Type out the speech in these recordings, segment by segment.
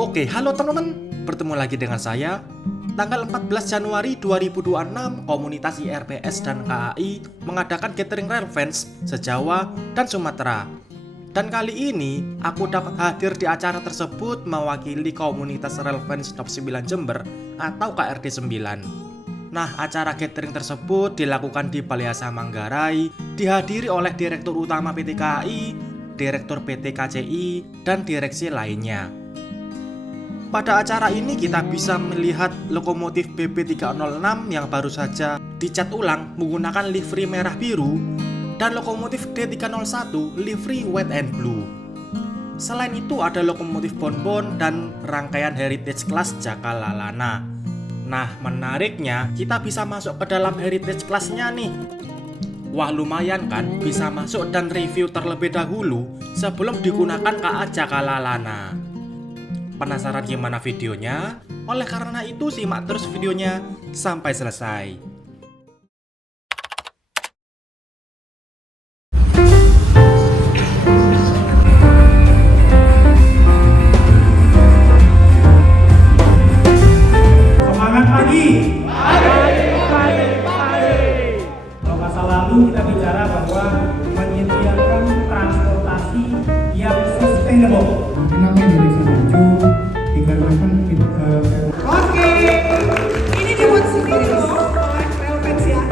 Oke, halo teman-teman. Bertemu lagi dengan saya. Tanggal 14 Januari 2026, komunitas IRPS dan KAI mengadakan gathering Railfans se-Jawa dan Sumatera. Dan kali ini, aku dapat hadir di acara tersebut mewakili komunitas Railfans Top 9 Jember atau KRD 9. Nah, acara gathering tersebut dilakukan di Balai Asa Manggarai, dihadiri oleh Direktur Utama PT KAI, Direktur PT KCI, dan direksi lainnya. Pada acara ini kita bisa melihat lokomotif BB306 yang baru saja dicat ulang menggunakan livery merah biru dan lokomotif D301 livery white and blue. Selain itu ada lokomotif Bonbon dan rangkaian heritage class Jakalalana. Nah, menariknya kita bisa masuk ke dalam heritage class-nya nih. Wah, lumayan kan bisa masuk dan review terlebih dahulu sebelum digunakan KA Jakalalana. Penasaran gimana videonya? Oleh karena itu simak terus videonya sampai selesai. Semangat pagi. Kalau masa lalu kita bicara bahwa menyediakan transportasi yang sustainable. Kenapa Indonesia maju dikarenakan kita Oke, ini dibuat sendiri loh oleh Railfans ya.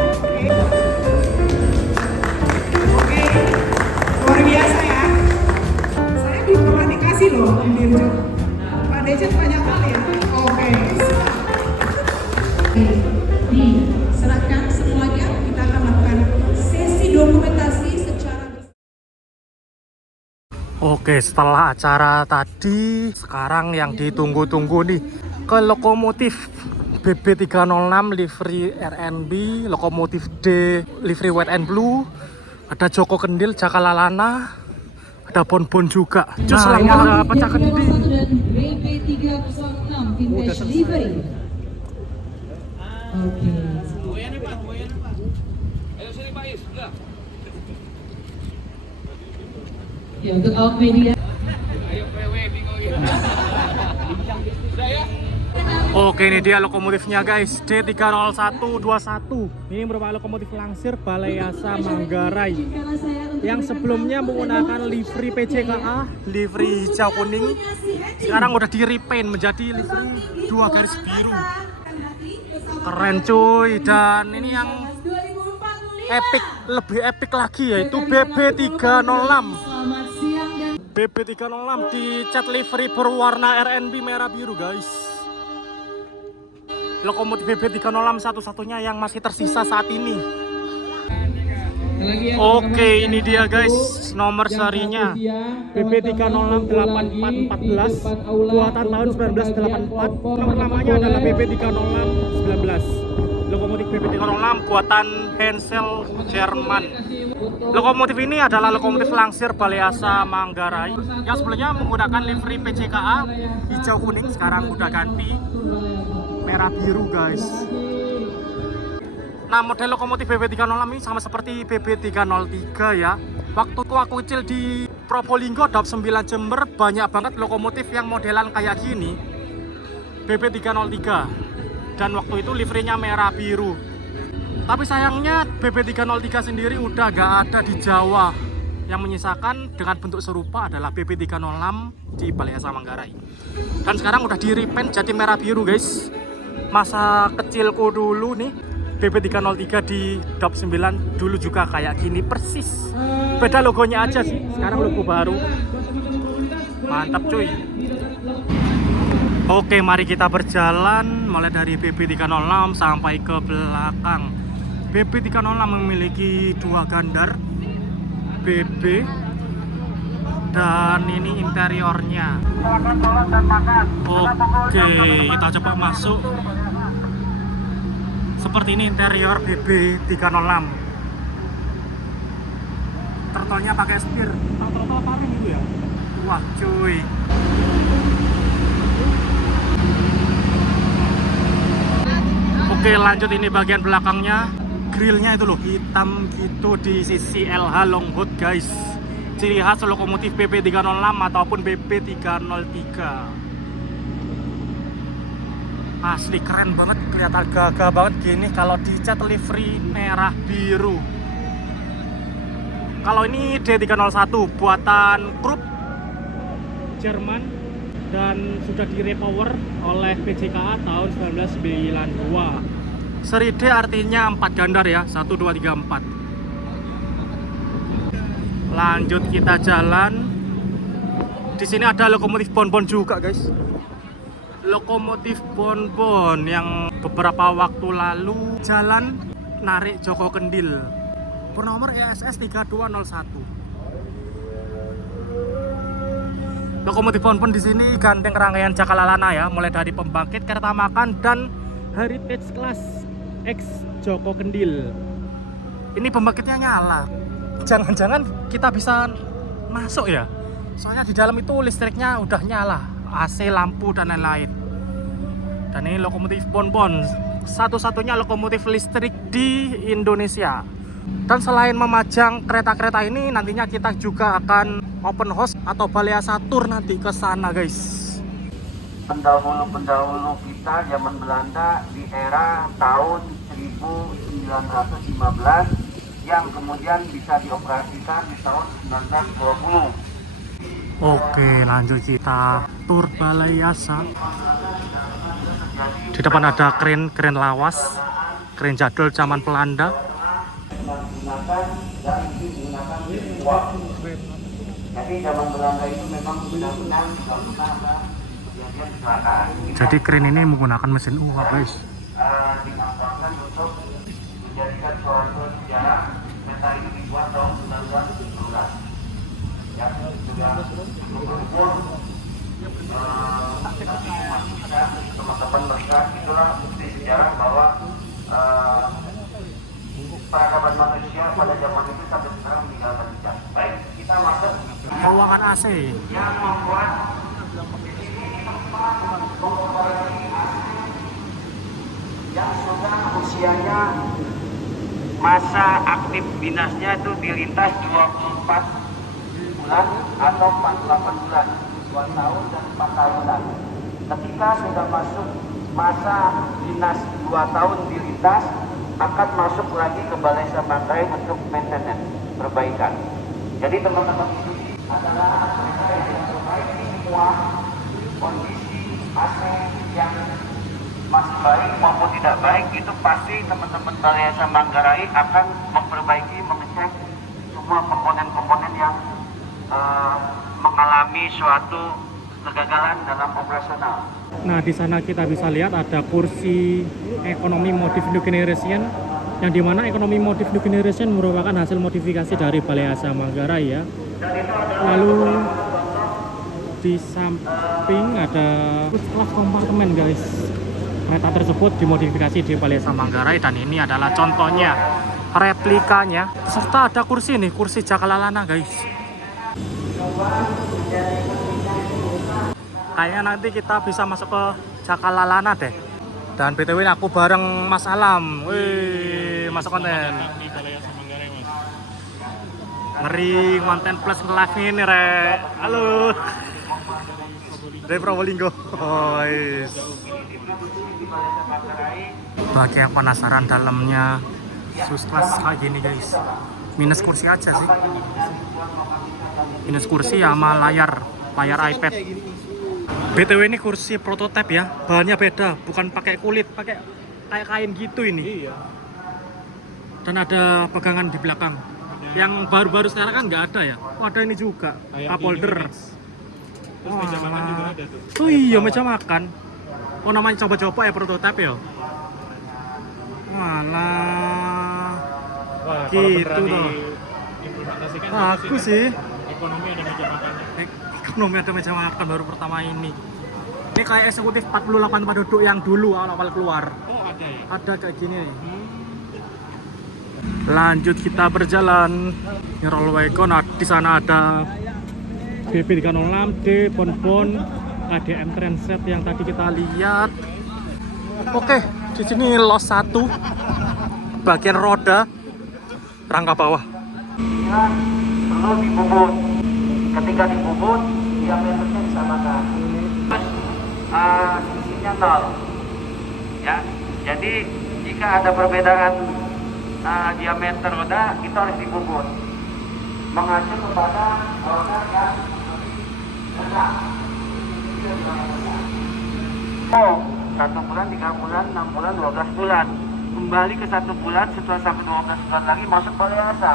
Oke, luar biasa ya. Saya belum pernah dikasih loh Om Dirjo. Pak Dejet banyak kali ya. Oke. Diserahkan semuanya, kita akan lakukan sesi dokumentasi secara Oke, setelah acara tadi, sekarang yang ditunggu-tunggu nih ke lokomotif BB306 livery RNB, lokomotif D livery white and blue, ada Joko Kendil, Jakalalana, ada Bonbon juga. Cus Nah, ini ada pecah kendi. dan BB306 vintage livery. Oke. Ya, untuk awak media. Oke, ini dia lokomotifnya guys, D30121. Ini merupakan lokomotif langsir Balai Asa Manggarai yang sebelumnya menggunakan livery PJKA, livery hijau kuning. Sekarang udah di repaint menjadi livery 2 garis biru. Keren cuy, dan ini yang epic, lebih epic lagi yaitu BB306. BB306 dicat livery berwarna RNB merah biru guys. Lokomotif BB306 satu-satunya yang masih tersisa saat ini. Oke, ini dia guys nomor serinya BB306 8414 buatan tahun 1984. Nomor lamanya adalah BB306 19. Lokomotif BB306 buatan Hensel Jerman. Lokomotif ini adalah lokomotif langsir Balai Asa Manggarai yang sebelumnya menggunakan livery PJKA hijau kuning, sekarang udah ganti merah biru guys. Nah, model lokomotif BB306 ini sama seperti BB303 ya. Waktu aku kecil di Probolinggo Dap 9 Jember banyak banget lokomotif yang modelan kayak gini, BB303, dan waktu itu liverynya merah biru. Tapi sayangnya BB303 sendiri udah gak ada di Jawa. Yang menyisakan dengan bentuk serupa adalah BB306 di Balai Asa Manggarai. Dan sekarang udah di repaint jadi merah biru guys. Masa kecilku dulu nih, BB303 di Dap 9 dulu juga kayak gini persis. Beda logonya aja sih, sekarang logo baru. Mantap cuy. Oke, mari kita berjalan mulai dari BB306 sampai ke belakang. BB306 memiliki 2 gandar BB, dan ini interiornya. Oke, kita coba masuk. Seperti ini interior BB306. Turtle-nya pakai setir. Turtle paling itu ya? Wah cuy. Oke, lanjut, ini bagian belakangnya. Grillnya itu loh, hitam gitu di sisi LH long hood guys. Ciri khas lokomotif BB306 ataupun BB303. Asli keren banget, kelihatan gagah banget gini kalau dicat livery merah biru. Kalau ini D301 buatan Krupp Jerman dan sudah direpower oleh PJKA tahun 1992. Seri D artinya 4 gandar ya, 1, 2, 3, 4. Lanjut kita jalan. Di sini ada lokomotif bonbon juga, guys. Lokomotif bonbon yang beberapa waktu lalu jalan narik Joko Kendil. Bernomor ESS 3201. Lokomotif bonbon di sini gandeng rangkaian Jakalalana ya, mulai dari pembangkit, kereta makan dan heritage class X Joko Kendil. Ini pembangkitnya nyala. Jangan-jangan kita bisa masuk ya? Soalnya di dalam itu listriknya udah nyala, AC, lampu dan lain-lain. Dan ini lokomotif bonbon, satu-satunya lokomotif listrik di Indonesia. Dan selain memajang kereta-kereta ini, nantinya kita juga akan open house atau Baleasa Tour nanti ke sana, guys. Pendahulu-pendahulu kita zaman Belanda di era tahun 1915 yang kemudian bisa dioperasikan di tahun 1920. Oke, lanjut kita tur Baleasa. Di depan ada kren lawas, kren jadul zaman Belanda. Jadi zaman Belanda itu memang benar-benar tidak pernah ada kejadian kecelakaan. Jadi kren ini menggunakan mesin uap, guys. Dimanfaatkan untuk menjadikan suatu sejarah. Kereta ini dibuat tahun 1917. Yang sudah berkumpul teman-teman mereka, itulah bukti sejarah bahwa peradaban manusia pada zaman itu sampai sekarang meninggalkan jejak. Baik, kita masuk Ruangan AC. yang membuat yang sudah usianya masa aktif dinasnya itu dilintas 24 bulan atau 48 bulan, 2 tahun dan 4 tahunan. Ketika sudah masuk masa dinas 2 tahun dilintas, akan masuk lagi ke Baleasa Manggarai untuk maintenance, perbaikan. Jadi teman-teman ini adalah mereka yang memperbaiki semua kondisi AC yang masih baik maupun tidak baik, itu pasti teman-teman Baleasa Manggarai akan memperbaiki, mengecek semua komponen-komponen yang mengalami suatu kegagalan dalam operasional. Nah, di sana kita bisa lihat ada kursi ekonomi modif new generation, yang dimana ekonomi modif new generation merupakan hasil modifikasi dari Baleasa Manggarai ya. Lalu di samping ada kelas kompartemen, guys. Kereta tersebut dimodifikasi di Baleasa Manggarai dan ini adalah contohnya, replikanya. Serta ada kursi nih, kursi Jakalalana, guys. Kayaknya nanti kita bisa masuk ke Jakalalana deh. Dan BTW aku bareng Mas Alam. Wih, masuk konten. Ngeri, konten plus live ini, Re. Halo. Dari Probolinggo. Oh, yes. Bagi yang penasaran dalamnya Sustas kayak gini, guys. Minus kursi aja sih. Minus kursi sama layar iPad. BTW ini kursi prototipe ya, bahannya beda, bukan pakai kulit, pakai kayak kain gitu ini. Iya. Dan ada pegangan di belakang. Yang baru-baru sekarang kan nggak ada ya. Oh, ada ini juga, cup holder. Terus meja makan juga ada tuh. Oh iya, meja makan. Oh, namanya coba-coba ya, prototipe ya. Malah Wah, gitu kalau tuh. implementasikan Aku sih. ekonomi ada meja makannya. Ekonomi ada meja makan baru pertama ini. Ini kayak eksekutif 48 penduduk yang dulu awal-awal keluar. Oh, ada ya. Ada kayak gini nih. Lanjut kita berjalan. Ini roll wagon. Nah, di sana ada BB306D, bonbon, ADM Transit yang tadi kita lihat. Oke, di sini los 1, bagian roda, rangka bawah. Perlu dibubut. Ketika dibubut, diameternya disamakan. Isinya 0. Ya, jadi jika ada perbedaan diameter roda, itu harus dibungkus mengacu kepada roda yang lebih rendah. Oh, 1 bulan, 3 bulan, 6 bulan, 12 bulan. Kembali ke 1 bulan, setelah sampai 12 bulan lagi masuk Balai-Asa.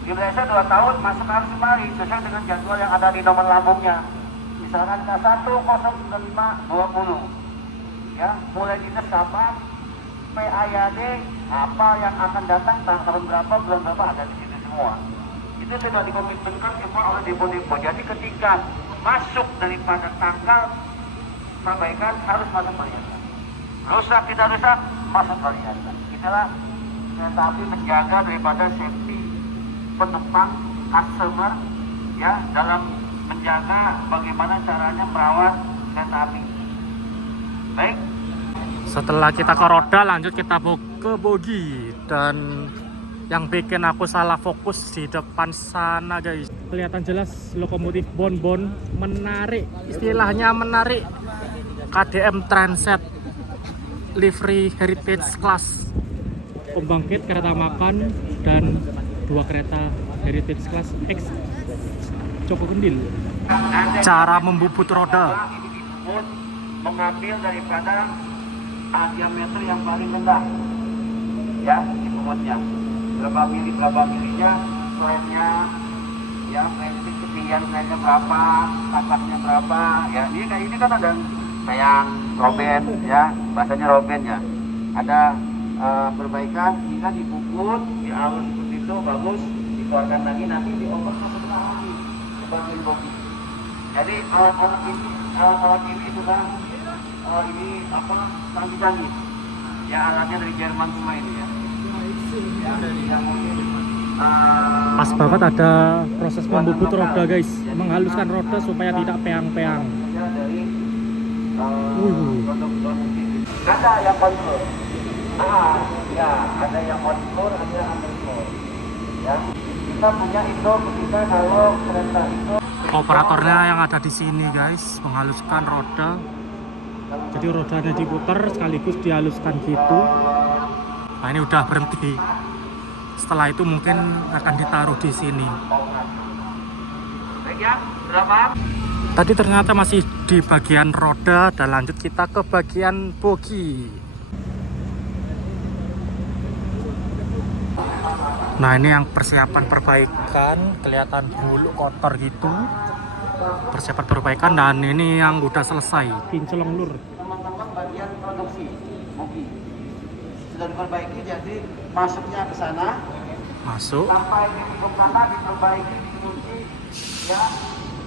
Di Balai-Asa 2 tahun masuk arus kembali sesuai dengan jadwal yang ada di nomor lambungnya. Misalkan K1 095 20. Ya, mulai dinas kapan, PAYD apa yang akan datang tahun berapa, bulan berapa ada di situ semua. Itu sudah dikomitmenkan semua oleh depo-depo. Jadi ketika masuk daripada tanggal perbaikan harus masuk Balai-Asa. Rusak tidak rusak masuk Balai-Asa. Itulah kereta api menjaga daripada safety penumpang, customer, ya, dalam menjaga bagaimana caranya merawat kereta api. Baik. Setelah kita ke roda, lanjut kita ke bogi. Dan yang bikin aku salah fokus di depan sana guys, kelihatan jelas lokomotif Bonbon menarik, istilahnya menarik, KDM Transit livery heritage class, pembangkit kereta makan dan 2 kereta heritage class X Joko Kendil. Cara membubut roda Mengambil daripada diameter yang paling rendah, ya, di bobotnya. Berapa milinya, frame-nya, ya, ketinggian frame-nya berapa, tapaknya berapa, ya. Ini kan ada kayak roben, ya, bahasanya roben ya. Ada perbaikan hingga dibungkus, dialus seperti itu, bagus, dikeluarkan lagi, nanti dioper ke sebelah lagi, ke bagian bogi. Jadi alat ini sudah ini apa, canggih-canggih. Ya, alatnya dari Jerman semua ini ya. Pas banget ada proses membubut roda guys, menghaluskan roda supaya tidak peang-peang. Ada yang kontrol. Ya, ada yang kontrol, ada yang underfloor. Ya, kita punya itu ketika kalau kereta itu. Operatornya yang ada di sini guys, menghaluskan roda. Jadi rodanya diputar sekaligus dihaluskan gitu. Nah, ini udah berhenti. Setelah itu mungkin akan ditaruh di sini. Baik ya, berapa? Tadi ternyata masih di bagian roda dan lanjut kita ke bagian bogi. Nah, ini yang persiapan perbaikan, kelihatan bulu kotor gitu. Persiapan perbaikan, dan ini yang udah selesai, kinclong lur. Teman-teman bagian produksi bogi sudah diperbaiki, jadi masuknya ke sana. Masuk. Sampai di pintu sana diperbaiki, dikunci, ya.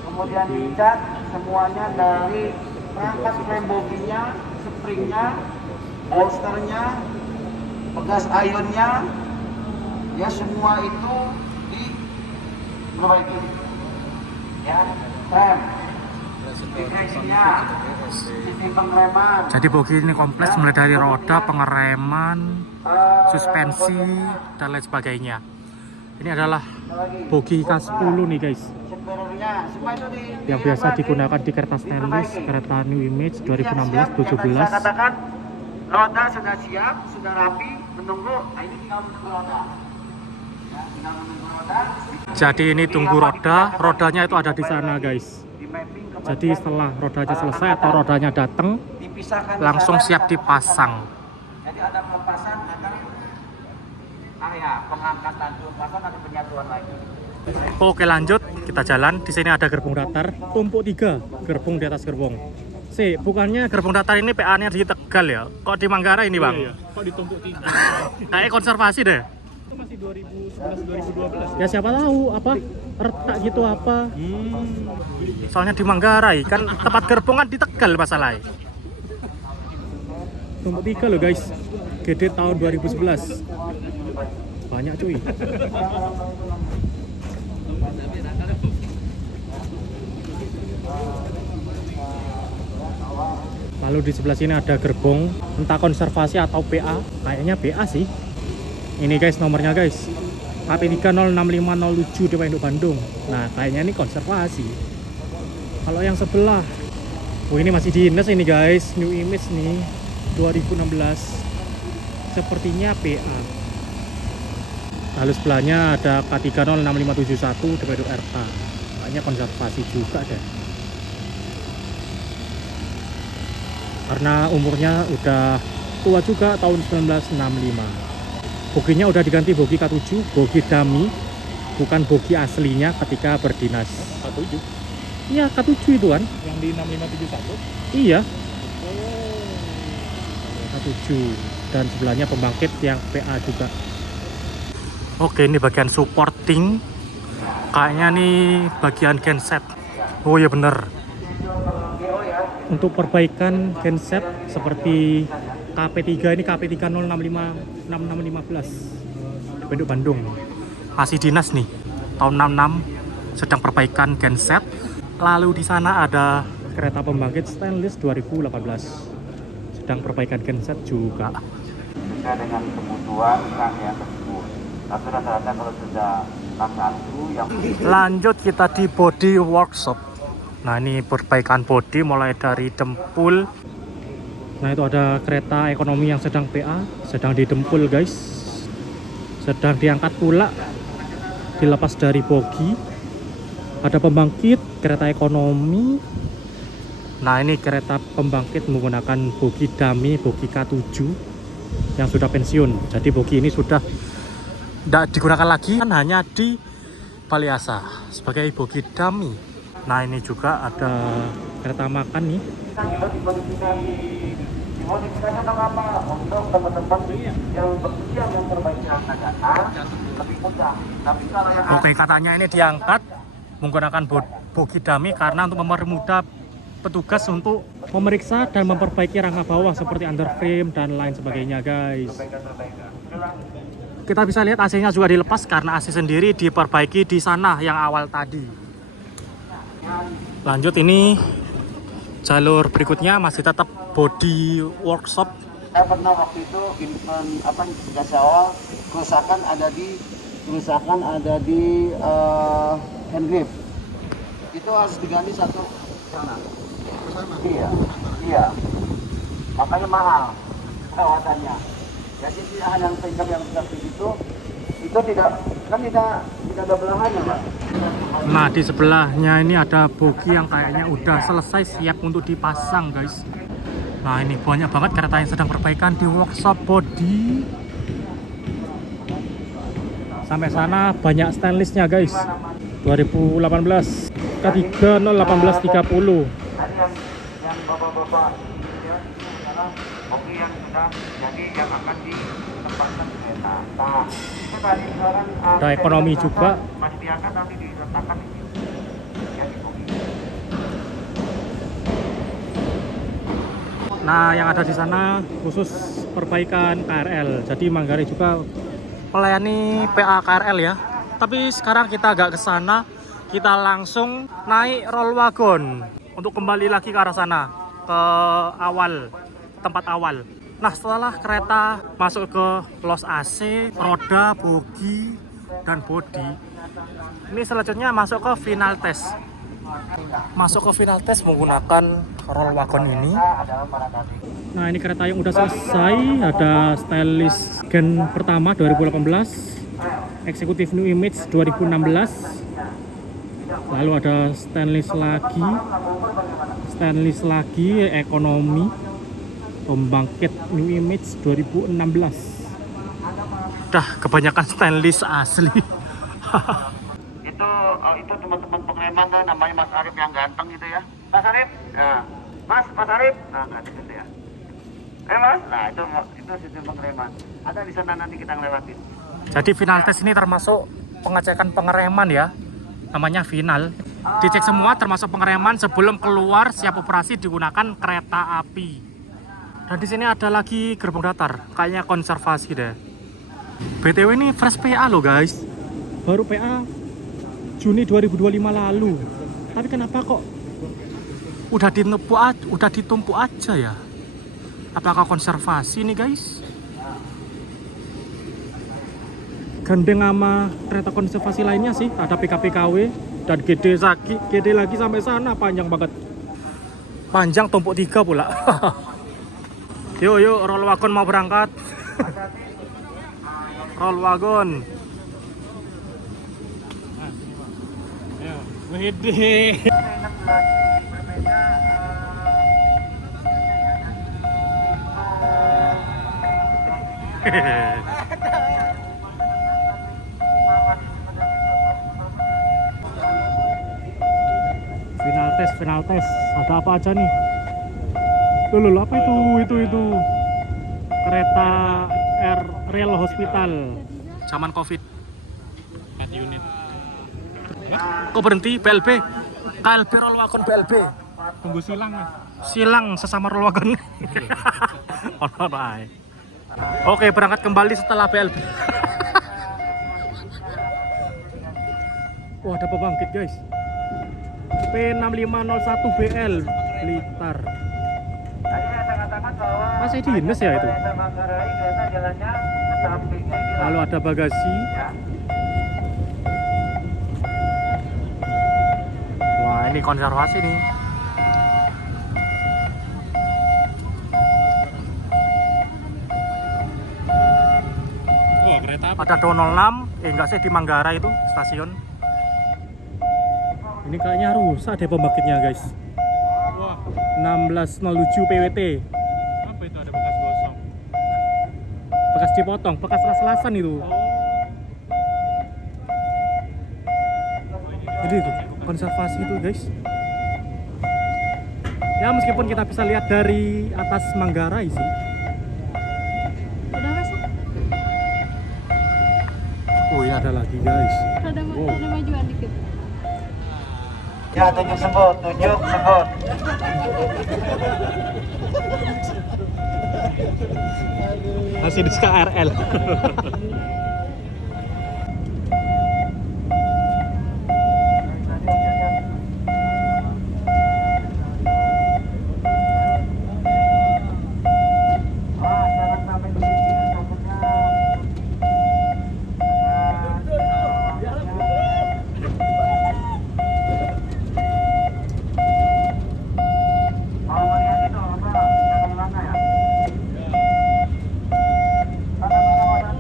Kemudian dicat semuanya dari perangkat frame boginya, springnya, bolsternya, pegas ionnya, ya, semua itu diperbaiki. Ya, rem, vibrasinya, sistem pengereman. Jadi bogi ini kompleks mulai dari roda, pengereman, suspensi, dan lain sebagainya. Ini adalah bogi K10 nih guys, yang biasa digunakan di kereta stainless, kereta New Image 2016-17. Saya katakan roda sudah siap, sudah rapi, menunggu. Nah, ini tinggal menunggu roda. Ya, tinggal menunggu roda. Jadi ini tunggu roda, rodanya itu ada di sana guys. Jadi setelah rodanya selesai atau rodanya datang, langsung siap dipasang. Jadi ada pelepasan, ada pengangkatan, pelepasan, ada penyatuan lagi. Oke, lanjut kita jalan. Di sini ada gerbong datar, tumpuk 3 gerbong di atas gerbong. Bukannya gerbong datar ini PA-nya di Tegal ya? Kok di Manggarai ini bang? Iya. Kok ditumpuk 3? Kayak konservasi deh. Itu masih 2011-2012. Ya siapa tahu apa retak gitu apa. Soalnya di Manggarai kan tempat gerbong kan di Tegal masalahnya. Tumpuk 3 loh guys. GD tahun 2011. Banyak cuy. Lalu di sebelah sini ada gerbong, entah konservasi atau PA, kayaknya PA sih. Ini guys nomornya guys, KP3065007 Dewa Induk Bandung. Nah kayaknya ini konservasi. Kalau yang sebelah, ini masih dinas ini guys, New Image nih. 2016 sepertinya PA. Lalu sebelahnya ada K306571 DP2 RK. Kayaknya konservasi juga deh. Karena umurnya udah tua juga, tahun 1965. Boginya udah diganti bogi K7, bogi dummy, bukan bogi aslinya ketika berdinas. K7 Iya, K7 itu kan? yang di 6571. Iya. K7 dan sebelahnya pembangkit yang PA juga. Oke, ini bagian supporting. Kayaknya nih bagian genset. Oh ya bener. Untuk perbaikan genset seperti KP3 ini KP30656615 Penduk Bandung. Masih dinas nih. Tahun 66 sedang perbaikan genset. Lalu di sana ada kereta pembangkit stainless 2018. Sedang perbaikan genset juga. Sesuai dengan kebutuhan rangkaian tersebut. Tapi rata-rata kalau sudah satu yang Lanjut kita di body workshop. Nah ini perbaikan body mulai dari dempul. Nah itu ada kereta ekonomi yang sedang PA, sedang didempul guys. Sedang diangkat pula, dilepas dari bogi. Ada pembangkit kereta ekonomi. Nah ini kereta pembangkit menggunakan bogi dummy, bogi K7 yang sudah pensiun. Jadi bogi ini sudah tidak digunakan lagi, kan hanya di Baliasa sebagai bogi dummy. Nah ini juga ada kereta makan nih. dimodifikasi untuk apa? Untuk teman-teman yang bersedia memperbaiki rangka data lebih mudah. Tapi kalau yang Oke, katanya ini diangkat menggunakan bogi dummy karena untuk mempermudah petugas untuk memeriksa dan memperbaiki rangka bawah seperti underframe dan lain sebagainya guys. Kita bisa lihat AC-nya juga dilepas karena AC sendiri diperbaiki di sana yang awal tadi. Lanjut ini jalur berikutnya masih tetap body workshop. saya pernah waktu itu investigasi awal kerusakan ada di handgrip. Itu harus diganti satu sana. Iya. Makanya mahal perawatannya. Jadi yang tingkat yang seperti itu tidak ada belahannya, Pak. Nah di sebelahnya ini ada bogi yang kayaknya udah selesai siap untuk dipasang guys. Nah ini banyak banget kereta yang sedang perbaikan di workshop body. Sampai sana banyak stainlessnya guys. 2018 K301830. Tadi yang bapak-bapak ya, adalah bogi yang sudah jadi yang akan ditempatkan di kereta. Nah, itu tadi sekarang Ada ekonomi juga. masih diangkat nanti diletakkan di sini. Ya di bogi. Nah yang ada di sana khusus perbaikan KRL. Jadi Manggarai juga melayani PA KRL ya. Tapi sekarang kita agak ke sana, kita langsung naik roll wagon untuk kembali lagi ke arah sana, ke tempat awal. Nah setelah kereta masuk ke los AC, roda, bogi, dan bodi, ini selanjutnya masuk ke final test. Masuk ke final test menggunakan roll wagon ini. Nah ini kereta yang udah selesai, ada stylist gen pertama 2018, eksekutif new image 2016, lalu ada stainless lagi ekonomi, pembangkit new image 2016. Dah kebanyakan stainless asli. itu teman-teman pengereman kan, namanya Mas Arif yang ganteng gitu ya. Mas Arif, nah, Mas Arif, nah nggak gitu ya. Mas, nah itu sistem pengereman. Ada di sana nanti kita ngelewatin. Jadi final test ini termasuk pengecekan pengereman ya, namanya final. Dicek semua termasuk pengereman sebelum keluar siap operasi digunakan kereta api. Dan di sini ada lagi gerbong datar, kayaknya konservasi deh. BTW ini fresh PA loh guys, baru PA Juni 2025 lalu. Tapi kenapa kok udah ditumpuk aja ya? Apakah konservasi nih guys? Gandeng sama kereta konservasi lainnya sih, ada PKPKW dan GD lagi sampai sana, panjang banget. Panjang tumpuk 3 pula. Yuk, roll wagon mau berangkat. Roll wagon. Ayo, wede. Final test. Ada apa aja nih? Loh, apa itu? Kereta Rail Hospital. Zaman Covid. 4 unit. Kok berhenti? BLB. KLB roll wagon BLB. Tunggu silang Mas. Silang sesama roll wagon. Ono bae. Oke, berangkat kembali setelah BLB. Wah, ada pembangkit, guys. P6501BL Blitar. Tadi saya katakan bahwa Masih dinas ya itu. Kereta Manggarai kereta jalannya ke sampingnya ini Lalu ada bagasi. ya. Wah, ini konservasi nih. Oh, kereta apa? Ada 206, enggak sih di Manggarai itu stasiun. Ini kayaknya rusak deh pembangkitnya, guys. Wah, 1607 PWT. apa itu ada bekas gosong? Bekas dipotong, bekas las-lasan itu. Oh, Jadi itu konservasi itu, guys. Ya meskipun kita bisa lihat dari atas Manggarai sih. Udah masuk. Oh, ini ada lagi, guys. Ada Wow. majuan dikit. Ya, tunjuk sebut. Masih di KRL. Ah, jangan sampai di sini takutnya. Mau melihat itu apa? Jangan mana ya? Kata nomor 1.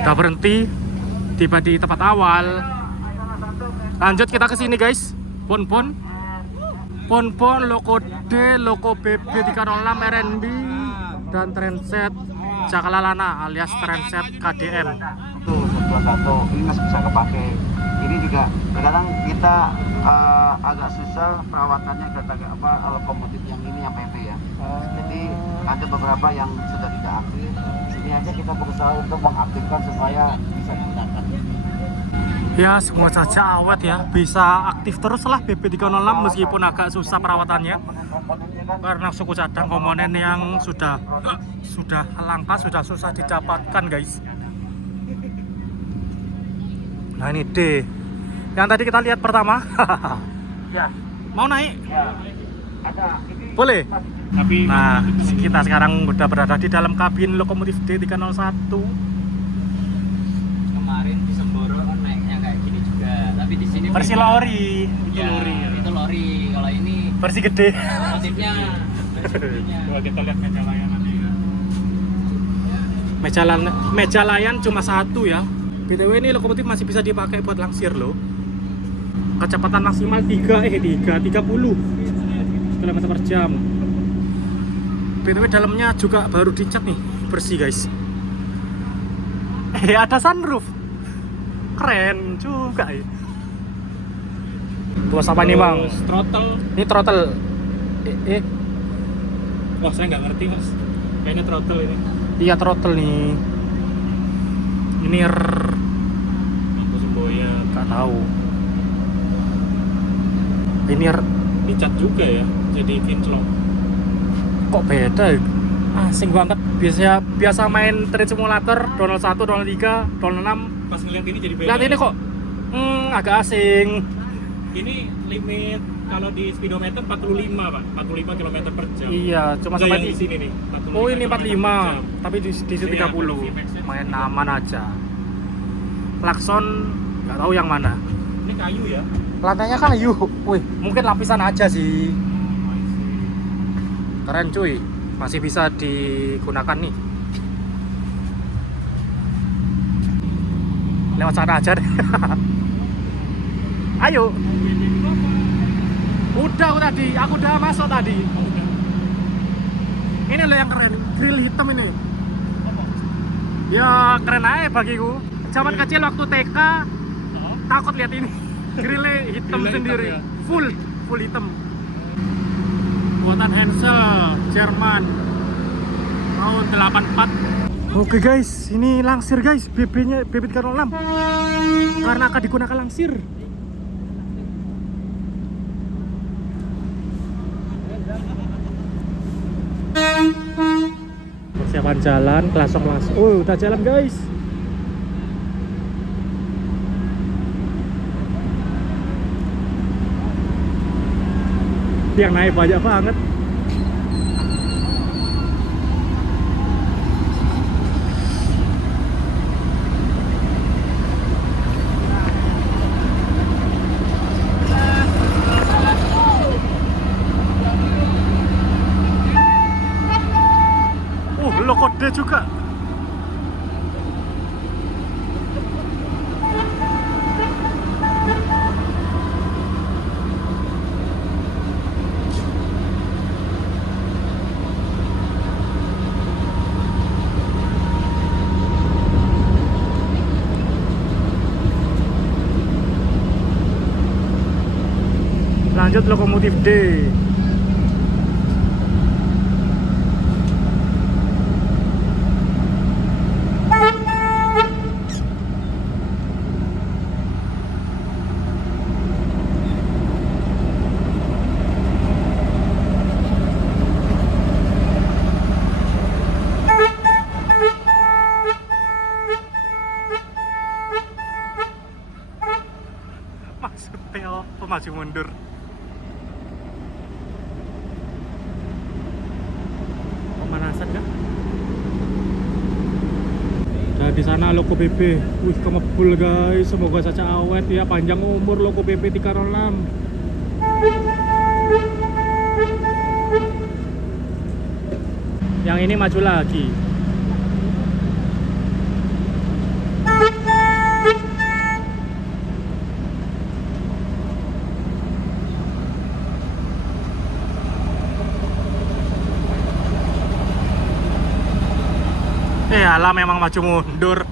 Udah berhenti, tiba di tempat awal. Lanjut kita ke sini, guys. Pon loko D, loko BB 306 RNB dan transit Jakalalana alias transit KDM. Itu satu ini masih bisa kepake. Ini juga kadang kita agak susah perawatannya lokomotif yang ini yang PP ya. Jadi ada beberapa yang sudah tidak aktif. Sini aja kita berusaha untuk mengaktifkan supaya bisa digunakan. Ya semua saja awet ya, bisa aktif terus lah BB 306 meskipun agak susah perawatannya karena suku cadang komponen yang sudah langka, sudah susah didapatkan, guys. Nah ini D yang tadi kita lihat pertama. Ya, Mau naik? ya. Ada ini Boleh? tapi Nah, kita sekarang udah berada di dalam kabin lokomotif D301. Kemarin di Semboro kan naiknya kayak gini juga, tapi di sini Versi beda. lori, Ya, itu lori. Kalau ini versi gede. motifnya coba kita lihat meja layanan ya. Meja layan cuma satu ya. BTW ini lokomotif masih bisa dipakai buat langsir loh. Kecepatan maksimal 30 km per jam. BTW dalamnya juga baru dicat nih, bersih, guys. Ada sunroof. Keren juga ya. Tuas apa nih, Bang? Terus throttle. Ini throttle. Wah, saya nggak ngerti Mas. Kayaknya throttle ini. Iya, throttle nih. Ini Lampu semboyan. nggak tahu. Ini Dicat juga ya. Jadi kinclong. kok beda ya? Asing banget. Biasa main train simulator Donald 1, Donald 3, Donald 6. Pas ngeliat ini jadi beda. Lihat ini kok agak asing. Ini limit kalau di speedometer 45 Pak, 45 km per jam. Iya, cuma Nggak, sampai yang di sini nih. 45 Oh ini 45, km per jam. tapi di situ Iya, 30. VMAX-nya. Main aman aja. Klakson nggak tahu yang mana. Ini kayu ya. Lantainya kayu. Wih, mungkin lapisan aja sih. Keren cuy, masih bisa digunakan nih. Lewat sana aja deh. Ayo. Udah tadi, aku udah masuk tadi. Ini loh yang keren, grill hitam ini. Ya keren aja bagiku. Zaman kecil waktu TK takut lihat ini. Grillnya hitam Grillnya sendiri, hitam ya? full hitam. Buatan Hensel, Jerman, tahun 84. Oke guys, ini langsir guys, BB-nya BB 306 karena akan digunakan langsir. Persiapan jalan, langsung. Oh, udah jalan guys. Yang naik banyak banget. Kode juga. Lanjut lokomotif D. Maksudnya apa maju mundur? Pemanasan kan? Dan di sana Loko BB, wih kemebul guys, semoga saja awet ya, panjang umur Loko BB 306. Yang ini maju lagi. Alah memang maju mundur.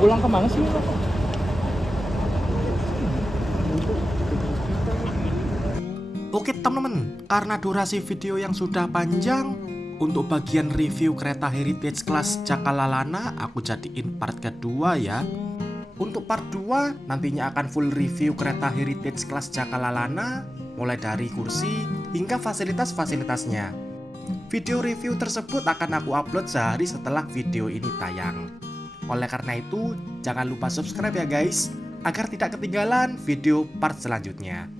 Pulang kemana sih? Oke teman-teman, karena durasi video yang sudah panjang, untuk bagian review kereta Heritage Class Cakalalana aku jadiin part kedua ya. Untuk part 2 nantinya akan full review kereta Heritage Class Cakalalana, mulai dari kursi hingga fasilitas-fasilitasnya. Video review tersebut akan aku upload sehari setelah video ini tayang. Oleh karena itu, jangan lupa subscribe ya guys, agar tidak ketinggalan video part selanjutnya.